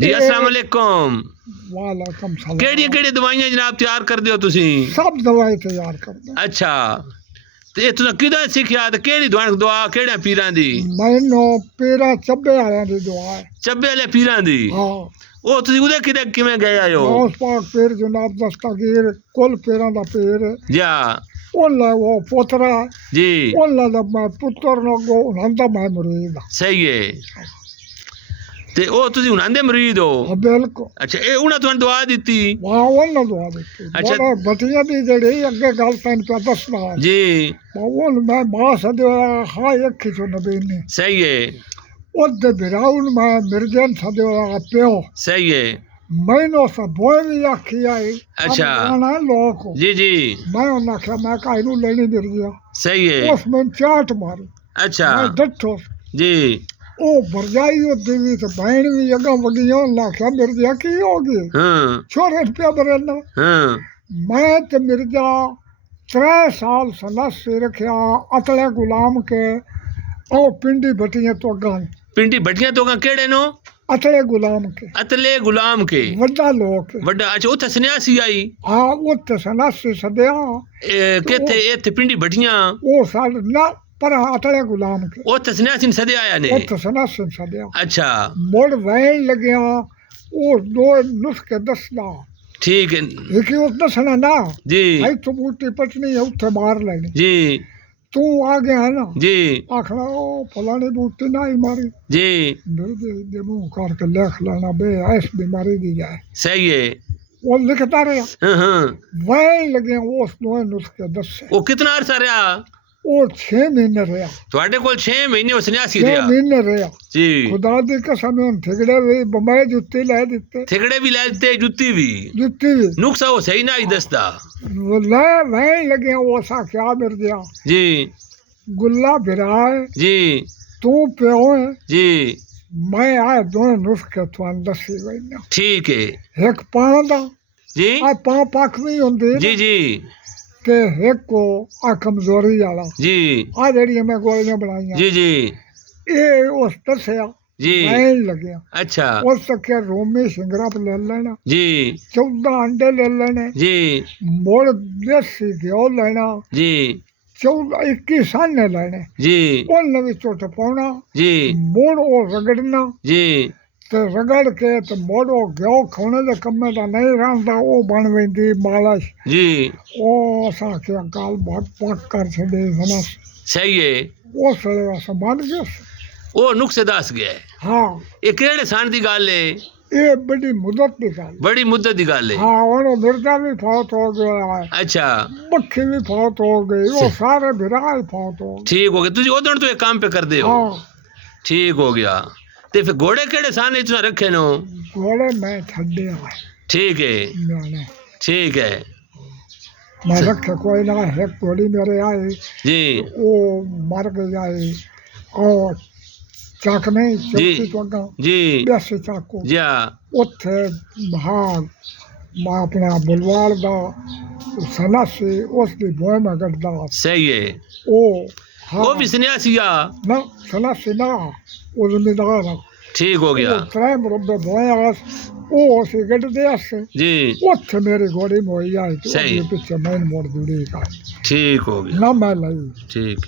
जी अस्सलाम वालेकुम। वालेकुम सलाम। केड़ी दवाइयां जनाब तैयार कर दियो तुसी? सब दवाई तैयार करदा। अच्छा ते तुसा किदा सिखया ते केड़ी दवा केड़े पीरां दी? मैनू पीरा चब्बे आया दी दुआ है। चब्बे वाले पीरां दी? हाँ। ओ तुसी उदे किदे किवें गए आयो? गौस पाक पीर जनाब दस्तगीर कुल पीरां दा पीर जा ओला वो पोतरा जी ओला दा मैं पुत्र नो गो नंदा मैं मुरीद हाँ। सही है ते ओ तुसी हुणां दे मरीद हो? हाँ बिल्कुल। अच्छा ए उन्हां तुहानू दुआ दित्ती? वाह ओला दुआ दित्ती। अच्छा। बड़ा बटिया दी जेड़ी अगे गल तैन पे दसना जी ओन मैं मां सदया हां अखी चो नबीनी सही है ओदे बिराउन मैं मिर्जन सदया प्यो सही है मैनू सा बोए भी आखी आई। अच्छा। आना लोग जी जी मैं उन्हें आख्या मैं कायनू लेनी मिल गया सही है उस में चाट मारी अच्छा मैं डठो जी ओ भरजाई होती भी तो बहन भी अगा वगिया उन्हें आख्या मिर्जा की होगी हाँ छोरे रुपया बरना हाँ मैं तो मिर्जा 3 साल सनस से रखा अतले गुलाम के ओ पिंडी भटिया तो अगा पिंडी भटिया तो केड़े नो? अतले गुलाम के अतले गुलाम के वड्डा लोग वड्डा अच्छा उथे सन्यासी आई हाँ वो तो सनस से सदया केथे एथे पिंडी भटिया वो साल ना पर अतले गुलाम के ओथे सन्यासी ने सदे आया ने वो तो सनस से सदया अच्छा मुड़ वहन लग्या वो दो नुस्खे दसदा ठीक है एक उस दसना ना जी भाई तू बूटी पटनी है उत्थे मार लेनी जी तू आ गया ना जी आखना ओ फलानी बूटी ना ही मारी जी दे मुंह करके लिख लेना बे ऐस बीमारी दी जाए सही है वो लिखता रहा हाँ हाँ वहन लगे वो उस दो नुस्खे दसे वो कितना अरसा रहा? वो 6 महीने रहा। ਤੁਹਾਡੇ ਕੋਲ 6 ਮਹੀਨੇ ਉਹ ਸੰਨਿਆਸੀ 6 ਰਿਹਾ? महीने रहा ਜੀ खुदा दी कसम उन ठिगड़े भी बम्बई जुत्ती लै दिते ठिगड़े भी ले ਦਿੱਤੇ ਜੁੱਤੀ ਵੀ जुत्ती भी ਨੁਕਸਾ ਉਹ ਸਹੀ ਨਾ ਹੀ ਦੱਸਦਾ लै वहन लगे वो सा क्या मिल गया जी गुल्ला बिराए जी तू प्यो है जी मैं आए दोनों नुस्खे तुहानू दसी गई ठीक है एक पां दा जी आ पां पख भी हुंदी जी जी ते एक को आ कमजोरी वाला जी आ जेड़ी मैं गोलियां बनाईयां जी जी ये उस दसया जी मैं लग्या अच्छा उस तक रोमी सिंगरा ले लेना जी 14 अंडे ले लेने जी मुड़ देसी घ्यो लेना जी 21 साने लेने जी उन भी चोट पाउना जी मुड़ वो रगड़ना जी ते रगड़ के ते मुड़ वो घ्यो खाने दे कम्मे दा नहीं रहा वो बन वेंदी मालिश जी ओ असा के गाल बहुत पक कर छड़े हना सही है वो सड़े अस बन गया ਉਹ ਨੁਕਸੇ ਦੱਸ ਗਿਆ हाँ ਇਹ ਕਿਹੜੇ ਸਾਲ ਦੀ ਗੱਲ ਹੈ? ये बड़ी मुद्दत की गल बड़ी मुद्दत की गल है हाँ और मिर्जा भी फौत हो गया है अच्छा मक्खी भी फौत हो गई वो सारे बिरा ही फौत हो गए ठीक हो गया तुझे उधर तो एक काम पे कर दे हो हाँ ठीक हो गया ते फिर घोड़े केड़े साने तुसा रखे नो? घोड़े मैं छड़े हुए ठीक है मैंने ठीक है मैं रखे कोई ना एक घोड़ी मेरे आई जी वो मर गई आई और ਚੱਕ ਨਹੀਂ ਚੌਕੀ ਤੋਂ ਜੀ ਬਿਆਸੇ ਚਾਕੂ ਜਾ ਉੱਥੇ ਭਾਗ ਮੈਂ ਆਪਣਾ ਬਲਵਾਲ ਦਾ ਸਨਾਸੀ ਉਸ ਦੀ ਬੋਏ ਮੈਂ ਗੱਡਾ ਸਹੀ ਹੈ ਉਹ ਵੀ ਸੰਨਿਆਸੀ ਆ ਨਾ ਸਨਾਸੀ ਨਾ ਉਹ ਜ਼ਿੰਮੇਦਾਰ ਠੀਕ ਹੋ ਗਿਆ ਤਰੇ ਮਰਬੇ ਬੋਏ ਆਸ ਉਹ ਸੀ ਗੱਡਦੇ ਆਸ ਜੀ ਉੱਥੇ ਮੇਰੇ ਘੋੜੀ ਮੋਈ ਆਈ ਸਹੀ ਪਿੱਛੇ ਮੈਂ ਮੋੜ ਜੁੜੀ ਕਾ ਠੀਕ ਹੋ ਗਿਆ ਨਾ ਮੈਂ ਲਈ ਠੀਕ